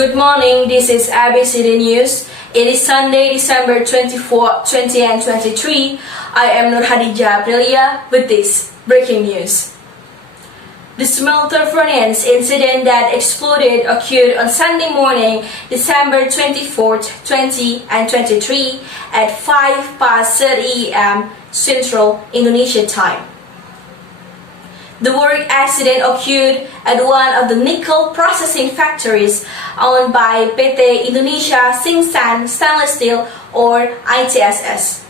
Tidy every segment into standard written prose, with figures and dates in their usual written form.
Good morning, this is ABCD News. It is Sunday, December 24, 2023. I am Noor Hadijah Aprilia with this breaking news. The Smelter furnace incident that exploded occurred on Sunday morning, December 24th, 2023 at 5:30 a.m. Central Indonesia time. The work accident occurred at one of the nickel processing factories owned by PT Indonesia Tsingshan Stainless Steel or ITSS.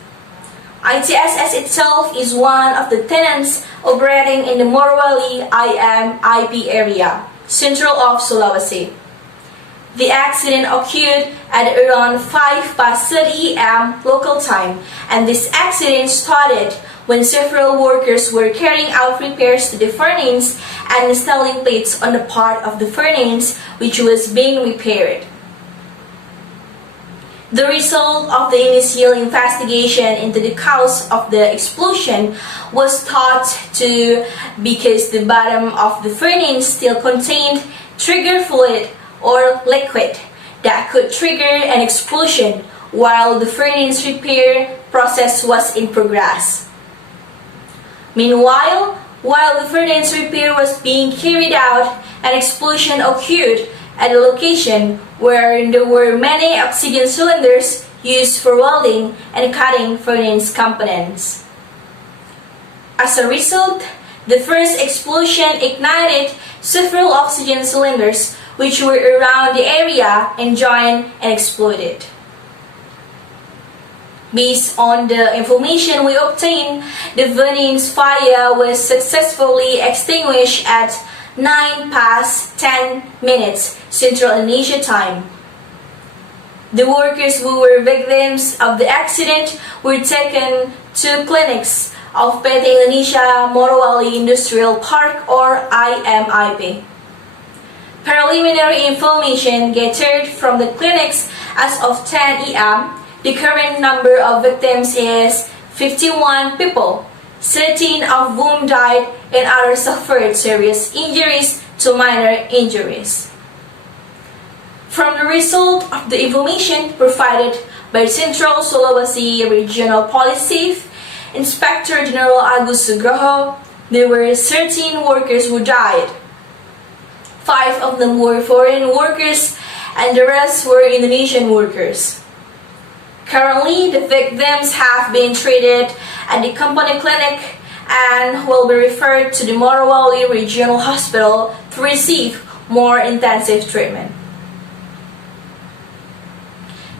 ITSS itself is one of the tenants operating in the Morowali IMIP area, central of Sulawesi. The accident occurred at around 5:30 a.m. local time, and this accident started when several workers were carrying out repairs to the furnace and installing plates on the part of the furnace which was being repaired. The result of the initial investigation into the cause of the explosion was thought to because the bottom of the furnace still contained trigger fluid or liquid that could trigger an explosion while the furnace repair process was in progress. Meanwhile, while the furnace repair was being carried out, an explosion occurred at a location where there were many oxygen cylinders used for welding and cutting furnace components. As a result, the first explosion ignited several oxygen cylinders which were around the area and joined and exploded. Based on the information we obtained, the furnace fire was successfully extinguished at 10 Central Indonesia time. The workers who were victims of the accident were taken to clinics of PT Indonesia Morowali Industrial Park or IMIP. Preliminary information gathered from the clinics as of 10 a.m. The current number of victims is 51 people, 13 of whom died and others suffered serious injuries to minor injuries. From the result of the information provided by Central Sulawesi Regional Police Chief Inspector General Agus Sugroho, there were 13 workers who died. 5 of them were foreign workers and the rest were Indonesian workers. Currently, the victims have been treated at the company clinic and will be referred to the Morowali Regional Hospital to receive more intensive treatment.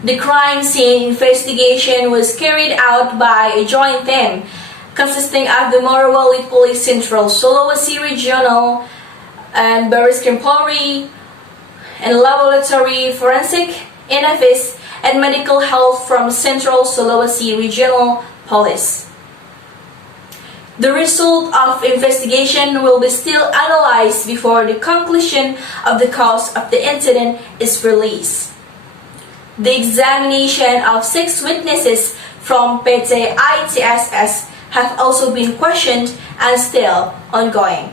The crime scene investigation was carried out by a joint team consisting of the Morowali Police Central Sulawesi Regional and Baris Krim Polri and Laboratory Forensic, NFS, and medical health from Central Sulawesi Regional Police. The result of investigation will be still analyzed before the conclusion of the cause of the incident is released. The examination of 6 witnesses from PT ITSS have also been questioned and still ongoing.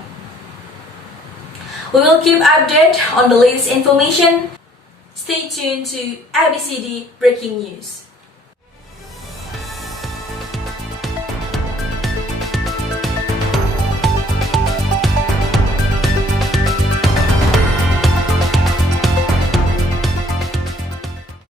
We will keep update on the latest information. Stay tuned to ABCD Breaking News.